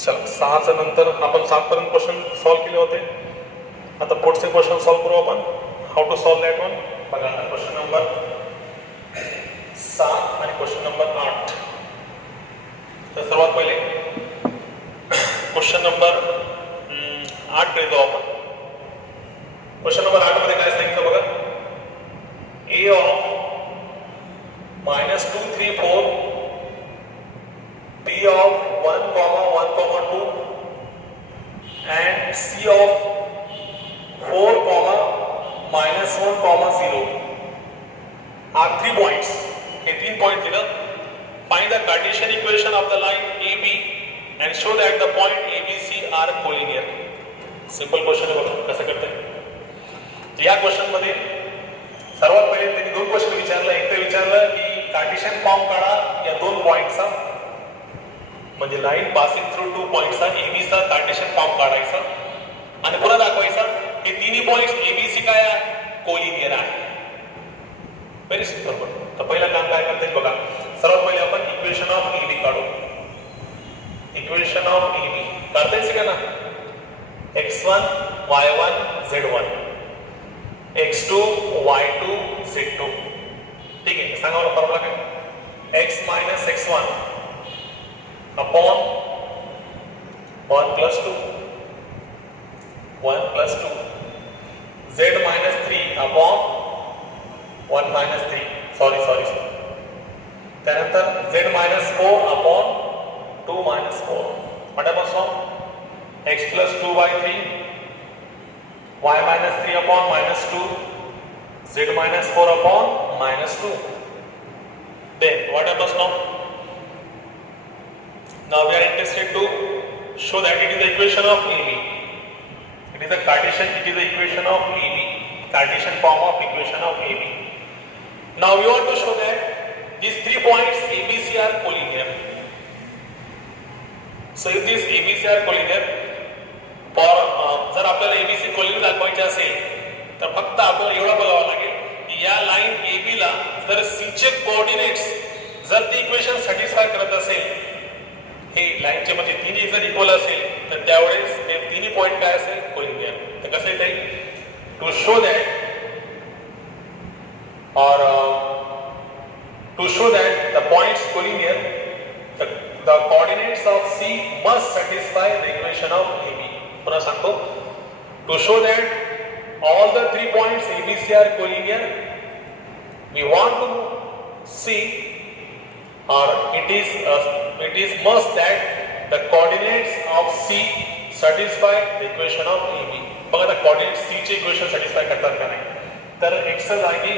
चला 6च्या नंतर आपण 7 पर्यंत क्वेश्चन सॉल्व केले होते. आता पुढचे क्वेश्चन सॉल्व करू आपण. How to solve that one. बघा क्वेश्चन नंबर 7 आणि क्वेश्चन नंबर 8. तर सर्वात पहिले क्वेश्चन नंबर 8 कडे जाऊ आपण. क्वेश्चन नंबर 8 मध्ये काय सांगितलं बघा. a of -2 3 4 b of 1 1 2 and c of 4 -1 0 are 3 points. हे 3 पॉइंट दिलं. Find the Cartesian equation of the line AB and show that the point ABC are collinear. Simple question आहे बघा कसं करताय. या क्वेश्चन मध्ये सर्वात पहिले त्यांनी 2 क्वेश्चन विचारलं. एक तर विचारलं की कार्टेशियन फॉर्म काढा या 2 पॉइंटचा, म्हणजे लाईन पासिंग थ्रू 2 पॉइंटचा AB चा कार्टेशियन फॉर्म काढायचा आणि पुन्हा दाखवायचा हे तिन्ही पॉइंट्स ABC काय आहे, कोलिनियर आहे. Very simple. तर पहिलं काम काय करता येईल बघा. सर्वात पहिले आपण इक्वेशन ऑफ AB काढू. इक्वेशन ऑफ AB काढता येईल का ना. x1 y1 z1 x2 y2 z2. ठीक आहे. सांगा मला फॉर्म्युला काय. x - x1 upon 1 + 2 1 + 2 z - 3 upon 1 - 3 sorry त्यानंतर z - 4 upon 2 - 4 व्हाटापासून x + 2/3 y - 3 upon -2 z - 4 upon -2. Then what happens now? Now we are interested to show that it is the equation of AB. It is the equation of AB. Cartesian form of equation of AB. Now we want to show that these 3 points ABC are collinear. So if these ABC are collinear, जर आपल्याला ABC collinear दाखवायचे असेल तर फक्त आपल्याला एवढं बघावं लागेल की या लाईन AB ला जर C चे कोऑर्डिनेट्स जर ती इक्वेशन सॅटिस्फाय करत असेल, हे लाईनचे म्हणजे तिन्ही जर इक्वल असेल तर त्यावेळेस ते तिन्ही पॉइंट काय असेल, कोलिनियर. तर कसं येते to show that the points collinear the coordinates of C must satisfy the equation of AB. पुन्हा सांगतो. To show that all the 3 points ABC are collinear, we want to see, or it is must that the coordinates of C satisfy the equation of AB. बघा आता coordinates C चे equation satisfy करतात का नाही. तर x च्या जागी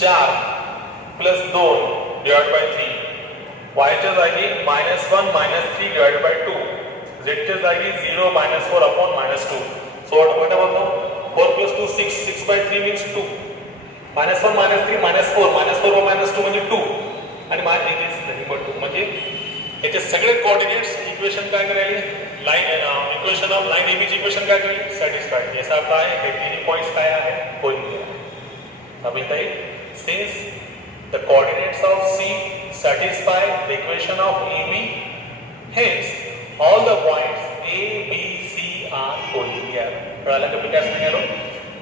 4 + 2 / 3, y च्या जागी -1 - 3 / 2, z च्या जागी 0 - 4 upon -2. So what about now? 4 + 2 6 6/3 means 2. -1 - 3 -4 -4 -2 म्हणजे 2 आणि -8 is equal to म्हणजे याचे सगळे कोऑर्डिनेट्स इक्वेशन काय करेल, line equation of line AB ची इक्वेशन काय करेल, सॅटिस्फाइड. याचा अर्थ आहे हे तिन्ही पॉइंट्स काय आहे, कोलिनियर. अब इथे since the coordinates of C satisfy the equation of AB, hence all the points A, B, C are collinear. कळालं का मी काय सांगितलं.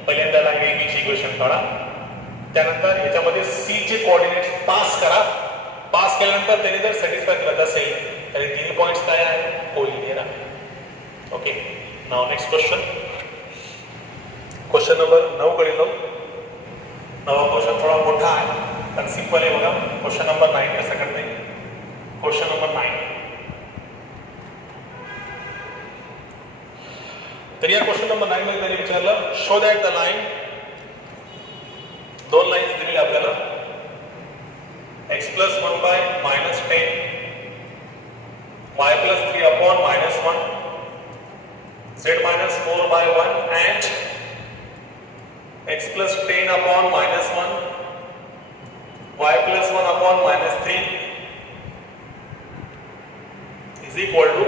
पहिल्यांदा लाईन AB ची इक्वेशन काढा, त्यानंतर याच्यामध्ये C चे कोऑर्डिनेट्स पास करा. पास केल्यानंतर त्याने जर सॅटिस्फाय करत असेल तर तिन्ही पॉइंट्स काय आहे, कोलिनियर आहे. Okay. Now next question. Question number 9 कडे जाऊ. 9वा क्वेश्चन थोडा मोठा आहे पण सिंपल आहे बघा. क्वेश्चन नंबर 9 कसं करते. Question number 9. तर या क्वेश्चन नंबर 9 मध्ये त्यांनी विचारलं show that the line, 2 lines दिलेली आपल्याला. x + 1/-10 y + 3 upon -1 z - 4/1 and x + 10 upon -1 y + 1 upon -3 is equal to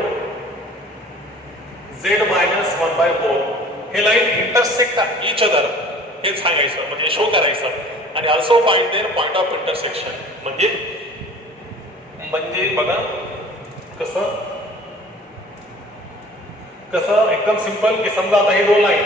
z - 1/4. हे लाईन इंटरसेक्ट इच अदर हे सांगायचं, म्हणजे शो करायचं. आणि also find their point of intersection. म्हणजे बघा कसं कसं एकदम सिंपल की समजा आता हे दोन लाईन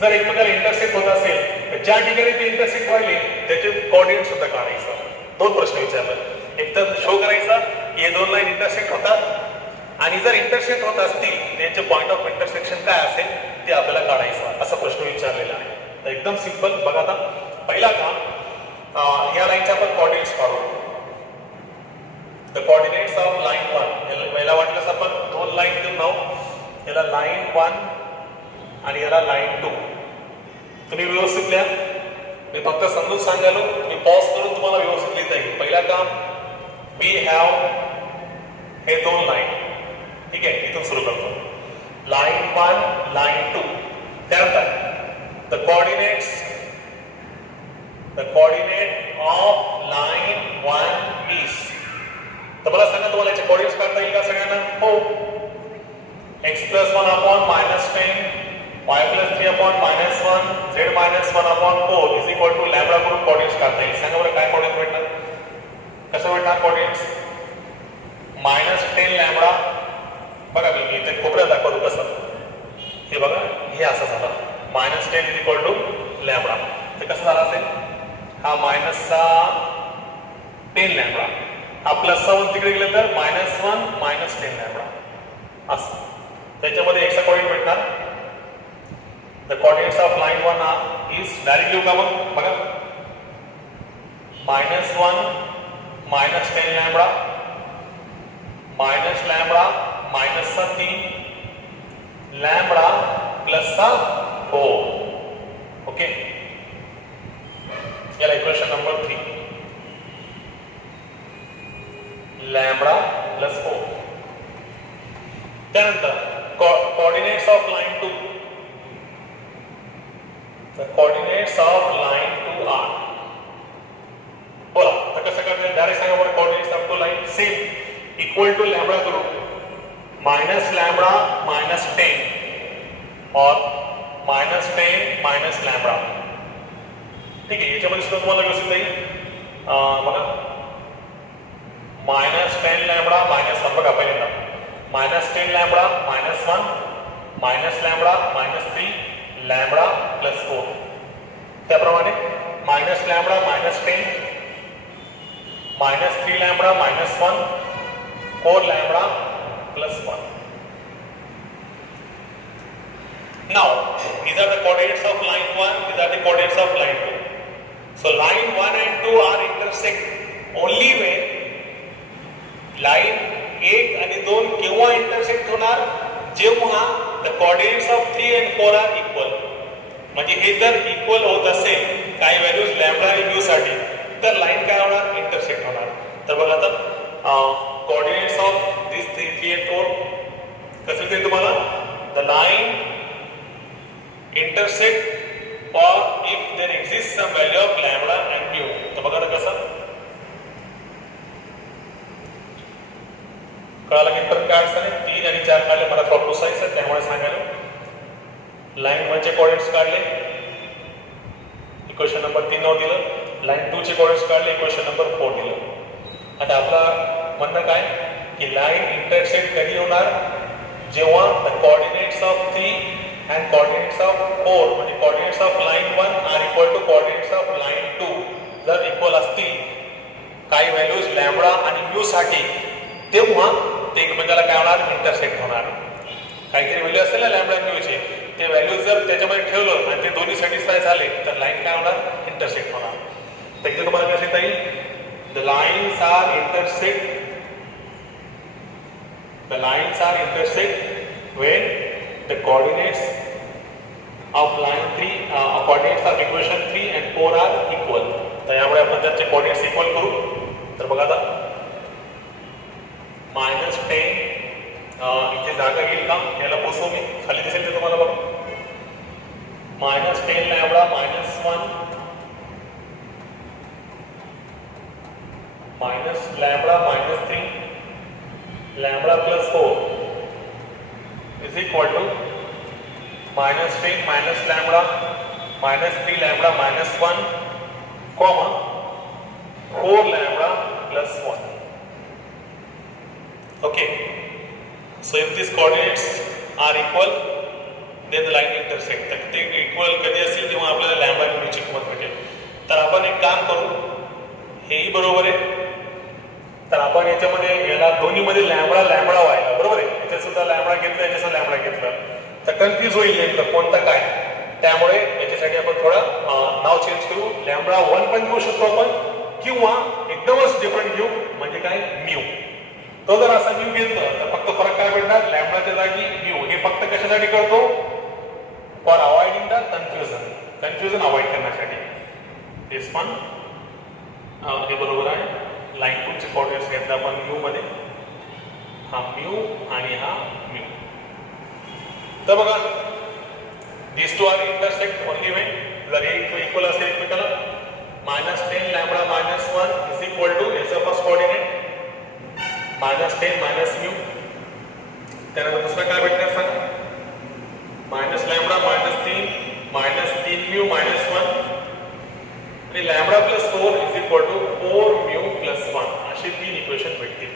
जर एकमेकाला इंटरसेक्ट होत असेल तर ज्या ठिकाणी ते इंटरसेक्ट व्हायले त्याचे कोऑर्डिनेट सुद्धा काढायचं. दोन प्रश्न विचारले, एक तर शो करायचा की हे दोन लाईन इंटरसेक्ट होतात आणि जर इंटरसेक्ट होत असतील त्यांचे पॉईंट ऑफ इंटरसेक्शन काय असेल ते आपल्याला काढायचं असा प्रश्न विचारलेला आहे. तर एकदम सिंपल बघा. आता पहिला काम या लाईनचे आपण कोऑर्डिनेट्स काढू. द कोऑर्डिनेट्स ऑफ लाईन 1 पहिला वाटल्यास आपण दोन लाईन देऊन नाव याला लाईन 1 आणि याला लाईन 2. तुम्ही व्यवस्थित लिहा, मी फक्त समजून सांगालो, मी पॉज करून तुम्हाला व्यवस्थित लिहिता येईल. पहिला काम वी हॅव हे दोन लाईन, ठीक आहे, इथून सुरू करतो. Line 1 line 2. त्यानंतर the coordinate of line 1 is. तर मला सांगा तुम्हाला याचे कोऑर्डिनेट्स काढता येईल का सगळ्यांना? हो. x plus 1 upon minus 10, y plus 3 upon minus 1, z minus 1 upon 4 is equal to lambda करून कोऑर्डिनेट्स काढता येईल. सांगा बरं काय कोऑर्डिनेट भेटणार? कसं भेटणार कोऑर्डिनेट्स? -10 लॅम्बडा. बघा मी इथे कोपऱ्यात दाखवतो कसं. हे बघा हे असं झालं. -10 is equal to लॅम्बडा. तर कसं झालं असेल? हा मायनसचा 10 लॅम्बडा, हा प्लसचा 1 तिकडे गेलं तर -1 -10 लॅम्बडा असं. त्याच्यामध्ये एक्सचा कोऑर्डिनेट भेटणार. The coordinates of line 1 is direct लिहू का मग? बघा -1 -10 लॅम्बडा मायनस लॅम्बडा मायनसचा 3 लॅम्बडा प्लसचा 4. ओके, याला इक्वेशन नंबर 3 लॅम्बडा प्लस 4. त्यानंतर coordinates of line 2. The coordinates of line 2 are. बोला तर कसं करते? डायरेक्ट सांगा बरं. coordinates of to line same equal to lambda करू. मायनस लॅम्बडा -10 और -10 लॅम्बडा. ठीक आहे, याच्यामध्ये सुद्धा तुम्हाला व्यवस्थित जाईल. बघा -10 लॅम्बडा -1 बघा पहिल्यांदा. -10 लॅम्बडा -1 लॅम्बडा -3 लॅम्बडा प्लस 4. त्याप्रमाणे -lambda -10 -3 lambda -1 4 lambda plus 1. Now these are the coordinates of line 1, these are the coordinates of line 2. So line 1 and 2 are intersect only when line 1 आणि 2 केव्हा इंटरसेक्ट होणार? जेव्हा the coordinates of 3 and 4 are equal. म्हणजे हे जर equal होत असेल काही व्हॅल्यूज लॅम्बडा आणि म्यू साठी तर लाईन काय होणार? इंटरसेक्ट होणार. तर बघा आता कोऑर्डिनेट्स ऑफ दिस 3 and 4 कसं दिसते तुम्हाला? द लाईन इंटरसेक्ट और if there exist some value of lambda and mu. तर बघा ना कसं कळालं की तर काय असतं? 3 आणि 4 काढले, मला थोडं प्रोसाईज आहे त्यामुळे सांगायला. लाईन 1 चे कोऑर्डिनेट्स काढले, इक्वेशन नंबर 3 नाव दिलं. लाईन 2 चे कोऑर्डिनेट्स काढले, इक्वेशन नंबर 4 दिलं. आता आपला म्हणणं काय की लाईन इंटरसेक्ट कधी होणार? जेव्हा the coordinates of 3 and coordinates of 4 म्हणजे coordinates of line 1 are equal to coordinates of line 2 जर इक्वल असतील काही व्हॅल्यूज लॅम्बडा आणि म्यू साठी, तेव्हा ते एकमेकाला काय होणार? इंटरसेक्ट होणार. काहीतरी व्हॅल्यू असेल ना लॅम्बडा म्यूचे, ते व्हॅल्यू जर त्याच्यामध्ये ठेवलं आणि ते दोन्ही सॅटिस्फाय झाले तर लाईन काय होणार? इंटरसेक्ट होणार. तर इथे तुम्हाला कसं येता येईल? The lines are intersect when the coordinates of line 3 coordinates of equation 3 and 4 are equal. तर यामुळे आपण त्यांचे कोऑर्डिनेट्स इक्वल करू. तर बघा आता -10 इथे जागा घेईल का? याला पुसू मी, खाली दिसेल ते तुम्हाला बघा. -10 lambda -1 lambda -3 lambda plus 4 is equal to -10 lambda -3 lambda -1 comma 4 lambda plus 1. Okay, so if these coordinates are equal then the line intersect. तर ते इक्वल कधी असतील तेव्हा आपल्याला लॅम्बडा आणि म्यूची किंमत भेटेल. तर आपण एक काम करू, हेही बरोबर आहे. तर आपण याच्यामध्ये याला दोन्हीमध्ये लॅम्बडा लॅम्बडा व्हायला बरोबर आहे. याच्यात सुद्धा लॅम्बडा घेतलं, याच्यात सुद्धा लॅम्बडा घेतलं तर कन्फ्यूज होईल नेमकं कोणतं काय. त्यामुळे याच्यासाठी आपण थोडं नाव चेंज करू. लॅम्बडा 1 पण घेऊ शकतो आपण किंवा एकदमच डिफरंट घेऊ म्हणजे काय म्यू. तो जर असा म्यू घेतलं तर फक्त फरक काय भेटणार, लॅम्बडाच्या जागी म्यू. हे फक्त कशासाठी करतो, for avoiding the confusion avoid करण्यासाठी. दिस पण हे बरोबर आहे. लाईन 2 चे कोऑर्डिनेट्स घेतले आपण म्यू मध्ये, हा म्यू आणि हा म्यू. तर बघा these two are intersect only when जर हे इक्वल असेल एकमेकाला. -10 लॅम्बडा -1 इज इक्वल टू याचा फर्स्ट कोऑर्डिनेट -10 मायनस म्यू. त्यानंतर दुसरा काय भेटणार सांगा, मायनस लॅम्बडा -3 म्यू -1 आणि lambda plus 4 is equal to 4 mu plus 1. असे 3 इक्वेशन भेटतील.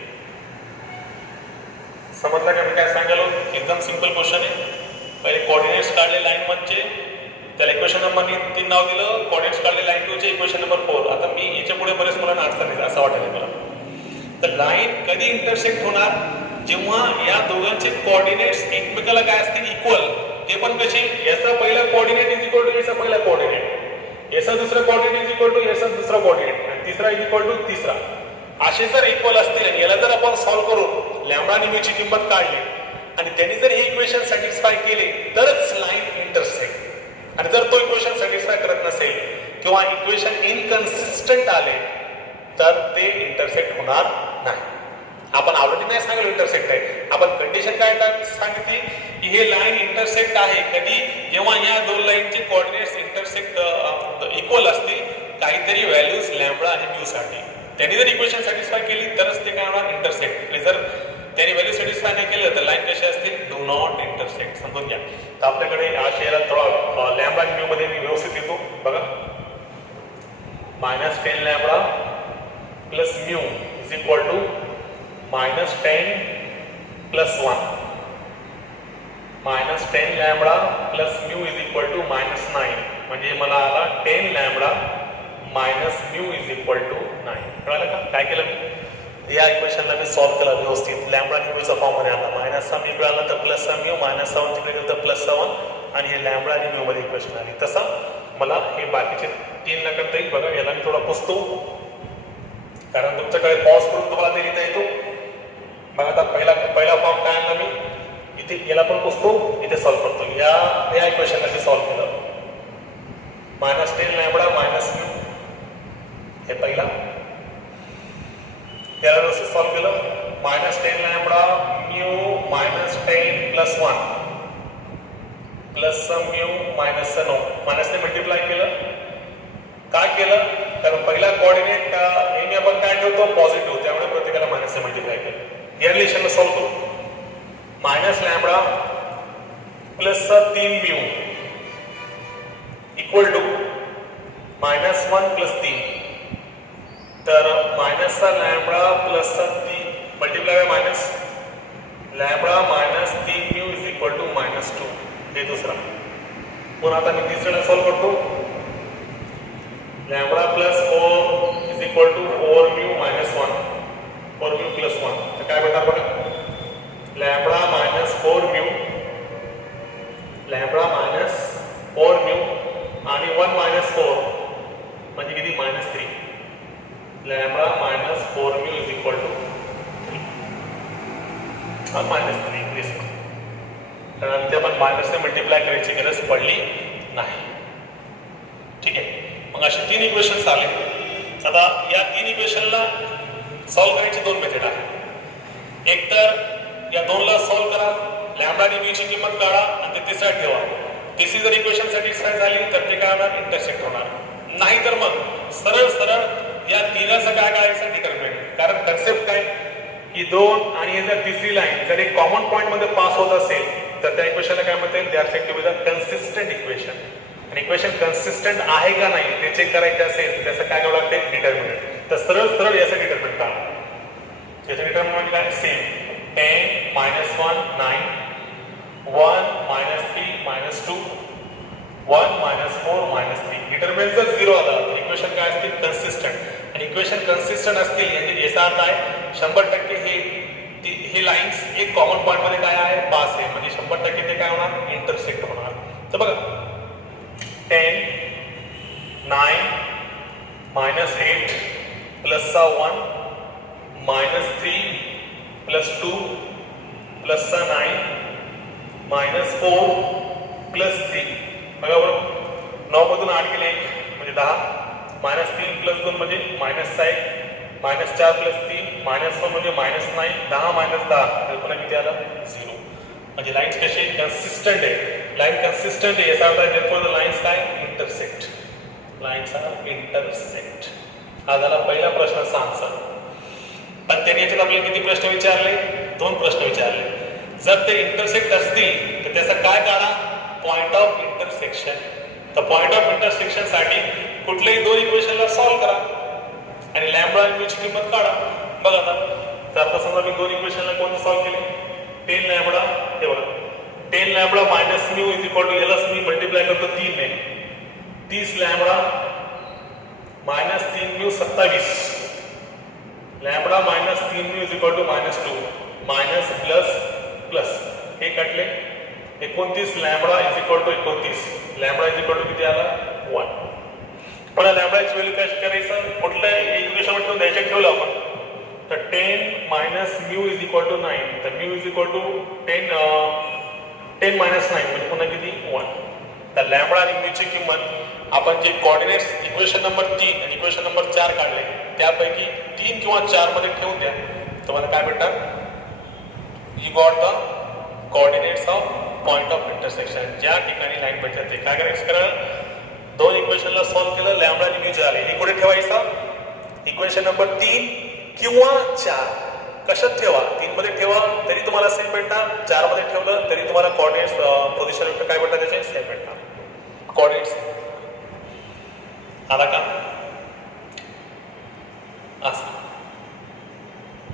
समजलं का मी काय सांगालो? एकदम सिंपल क्वेश्चन आहे. पहिले कोऑर्डिनेट्स काढले लाईन 1 चे, त्याला इक्वेशन नंबर 3 नाव दिलं. कोऑर्डिनेट्स काढले लाईन 2 चे, इक्वेशन नंबर 4. आता मी याच्या पुढे बरेच मुलांना अडचण नाही असं वाटतं मला. तर लाईन कधी इंटरसेक्ट होणार, जेव्हा या दोघांचे कोऑर्डिनेट्स एकमेकाला काय असतील इक्वल. ते पण कसे, याचा पहिला कोऑर्डिनेट इज इक्वल टू याचा पहिला कोऑर्डिनेट, याचा दुसरा कोऑर्डिनेट इज इक्वल टू याचा दुसरा कोऑर्डिनेट आणि तिसरा इज इक्वल टू तिसरा. असे जर इक्वल असतील आणि याला जर आपण सॉल्व्ह करून लॅम्बडा आणि म्यूची किंमत काढली आणि त्यांनी जर हे इक्वेशन सॅटिस्फाय केले तरच लाईन इंटरसेक्ट. आणि जर तो इक्वेशन सॅटिस्फाय करत नसेल किंवा इक्वेशन इनकन्सिस्टंट आले तर ते इंटरसेक्ट होणार नाही. आपण ऑलरेडी नाही सांगितलं इंटरसेक्ट आहे, आपण कंडिशन काय सांगितली की हे लाईन इंटरसेक्ट आहे कधी, जेव्हा या दोन लाईनचे कोऑर्डिनेट्स इंटरसेक्ट इक्वल असतील काहीतरी व्हॅल्यूज लॅम्बडा आणि म्यू साठी. त्यांनी जर इक्वेशन सॅटिस्फाय केली तरच ते काय होणार इंटरसेक्ट. आणि जर त्यांनी व्हॅल्यू सॅटिस्फाय नाही केलं तर लाईन कशी असतील, डू नॉट इंटरसेक्ट. समजून घ्या. तर आपल्याकडे या शेअरला थोडा लॅम्बडा आणि म्यू मध्ये मी व्यवस्थित येतो बघा. -10 lambda plus mu is equal to -10 plus 1. -10 lambda plus mu is equal to -9 म्हणजे मला आला 10 lambda minus mu is equal to 9. कळालं का काय केलं मी? या इक्वेशनला मी सॉल्व्ह केला व्यवस्थित. लॅम्बडा आणि म्यूचा फॉर्म मध्ये आणला. -7 इकडे आला तर +7 म्यू, -7 तिकडे गेलं तर +7 आणि हे लॅम्बडा आणि म्यू मध्ये इक्वेशन आली. तसं मला हे बाकीचे 3 न करता येईल. बघा याला मी थोडा पुसतो कारण तुमच्याकडे पॉज करून तुम्हाला ते लिहिता येतो. मग आता पहिला फॉर्म काय आणला मी, इथे याला पण पुसतो, इथे सॉल्व्ह करतो. या इक्वेशनला मी सॉल्व्ह केलं. -10 लॅम्बडा मायनस म्यू हे पहिला. याला जसं सॉल्व्ह केलं -10 lambda mu -10 plus 1 plus mu -9 मायनसने मल्टिप्लाय केलं. काय केलं कारण पहिला कोऑर्डिनेट नेहमी आपण काय ठेवतो पॉझिटिव्ह, त्यामुळे प्रत्येकाला मायनसने मल्टिप्लाय केलं. या रिलेशनला सॉल्व्ह करू. -, Lambda plus 3 mu equal to -1 plus 3. तर मायनसचा lambda plus 3 multiply by minus lambda -3 mu is equal to -2. हे दुसरा. पुन्हा आता मी तिसऱ्याला सॉल्व्ह करतो. Lambda plus 4 is equal to 4 mu -1 4 mu plus 1. तर काय भेटणार बघा, लॅम्बडा -4 म्यू लॅम्बडा -4 म्यू आणि 1 -4 म्हणजे किती -3. Lambda -4 mu is equal to 3 -3 English. कारण ते आपण मायनसने मल्टिप्लाय करायची गरज पडली नाही. ठीक आहे. मग असे 3 इक्वेशन्स आले. आता या 3 इक्वेशनला सॉल्व्ह करायची 2 मेथड आहेत. एक तर या 2ला सॉल्व्ह करा, लॅम्बडा आणि म्यूची किंमत काढा आणि ते तिसऱ्या ठेवा. तिसरी जर इक्वेशन सॅटिस्फाय झाली तर ते काय होणार इंटरसेक्ट होणार. नाही तर मग सरळ या तिघाचं काय करायचं डिटरमिनेंट. कारण कन्सेप्ट काय की 2 आणि हे जर तिसरी लाईन जर एक कॉमन पॉईंट मध्ये पास होत असेल तर त्या इक्वेशनला काय म्हणता येईल, they are said to be the consistent equation. आणि इक्वेशन कन्सिस्टंट आहे का नाही ते चेक करायचे असेल तर त्याचं काय करावं लागते डिटरमिनेंट. तर सरळ याचं डिटरमिनेंट काढा. याचं डिटरमिनेंट म्हणजे काय, same 10 -1 9 1 minus 3 minus 2 1 minus 4 minus 3 determinant जर 0 आला तर इक्वेशन काय असतील कन्सिस्टंट आणि इक्वेशन कन्सिस्टंट असतील म्हणजे याचा अर्थ आहे 100% हे लाईन्स एक कॉमन पॉइंट मध्ये काय आहे पास आहे म्हणजे 100% ते काय होणार इंटरसेक्ट होणार. तर बघा 10 9 minus 8 plus 1 minus 3 plus 2 plus 9 minus 4 plus 3 बघा बरोबर 9 मधून 8 गेले म्हणजे 10 minus 3 plus 2 म्हणजे minus 6 minus 4 plus 3 minus 1 म्हणजे minus 9 10 minus 10 तर पुन्हा किती आला 0 म्हणजे लाईन्स कशी कन्सिस्टंट आहे लाईन कन्सिस्टंट आहे याचा अर्थ आहे therefore the lines काय इंटरसेक्ट लाईन्स आर इंटरसेक्ट. हा झाला पहिला प्रश्नाचा आन्सर. पण त्याने याच्यात आपल्याला किती प्रश्न विचारले 2 प्रश्न विचारले. जर ते इंटरसेक्ट असतील तर त्याचा काय काढा पॉइंट ऑफ इंटरसेक्शन. तर पॉइंट ऑफ इंटरसेक्शन साठी कुठल्याही 2 इक्वेशनला सॉल्व्ह करा आणि लॅम्बडा आणि म्यूची किंमत काढा. बघा आता तर आता समजा मी 2 इक्वेशनला कोणते सॉल्व्ह केले 10 लॅम्बडा हे बघा 10 lambda minus mu is equal to यालाच मी मल्टिप्लाय करतो 3 ने 30 lambda minus 3 mu 27 lambda minus 3 mu is equal to minus 2 minus plus plus हे कटले 29 lambda is equal to 29 lambda is equal to किती आला 1. पण लॅम्बडाची व्हॅल्यू काय करायचं कुठल्या इक्वेशन मध्ये द्यायचे ठेवलं आपण तर 10 minus mu is equal to 9 तर mu is equal to 10 minus 9 म्हणजे पुन्हा किती 1. तर लॅम्बडा आणि म्यूची किंमत आपण जे कोऑर्डिनेट्स इक्वेशन नंबर 3 आणि इक्वेशन नंबर 4 काढले त्यापैकी 3 किंवा 4 मध्ये ठेवून द्या तुम्हाला काय भेटणार you got the coordinates of point of intersection. ज्या ठिकाणी लाईन भेटते काय करायचं करा 2 इक्वेशनला सॉल्व्ह केलं लॅम्बडा आणि म्यू आले हे कुठे ठेवायचं इक्वेशन नंबर 3 किंवा 4 कशात ठेवा 3 मध्ये ठेवा तरी तुम्हाला सेम भेटणार 4 मध्ये ठेवलं तरी तुम्हाला कोऑर्डिनेट्स पोझिशन वेक्टर काय भेटणार त्याचे सेम भेटणार कोऑर्डिनेट्स. आला का असं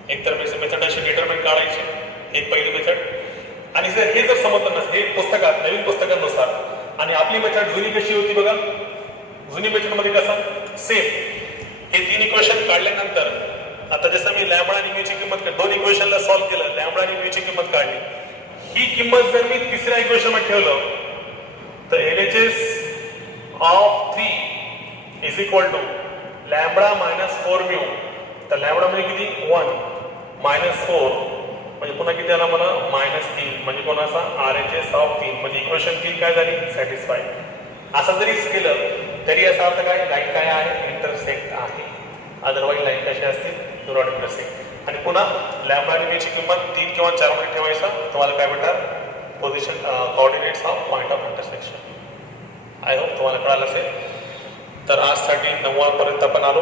एकतर मेथड अशी डिटरमिन काढायची एक पहिली मेथड आणि जर हे जर समजलं नसतं हे पुस्तकात नवीन पुस्तकांनुसार आणि आपली मेथड जुनी कशी होती बघा जुनी मेथड मध्ये कसं सेम हे 3 इक्वेशन काढल्यानंतर आता जसं मी लॅम्बडा आणि म्यूची किंमत 2 इक्वेशनला सॉल्व्ह केलं लॅम्बडा आणि म्यूची किंमत काढली ही किंमत जर मी तिसऱ्या इक्वेशन मध्ये ठेवलं तर LHS of 3 is equal to lambda minus 4 mu तर लॅम्बडा म्हणजे किती 1 मायनस 4 म्हणजे पुन्हा किती आला मला मायनस 3 म्हणजे कोणाचा RHS ऑफ 3 म्हणजे इक्वेशन 3 काय झाली सॅटिस्फाय. असं जरी केलं तरी याचा अर्थ काय लाईन काय आहे इंटरसेक्ट आहे अदरवाईज लाईन कशी असते डू नॉट इंटरसेक्ट. आणि पुन्हा लॅम्बडा आणि म्यूची किंमत 3 किंवा 4 मध्ये ठेवायचा तुम्हाला काय भेटणार position coordinates of point of intersection. I hope तुम्हाला कळालं असेल. तर आजसाठी 9 पर्यंत आपण आलो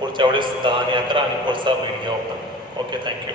पुढच्या वेळेस 10 आणि 11 आणि पुढचा व्हिडिओ. Okay thank you.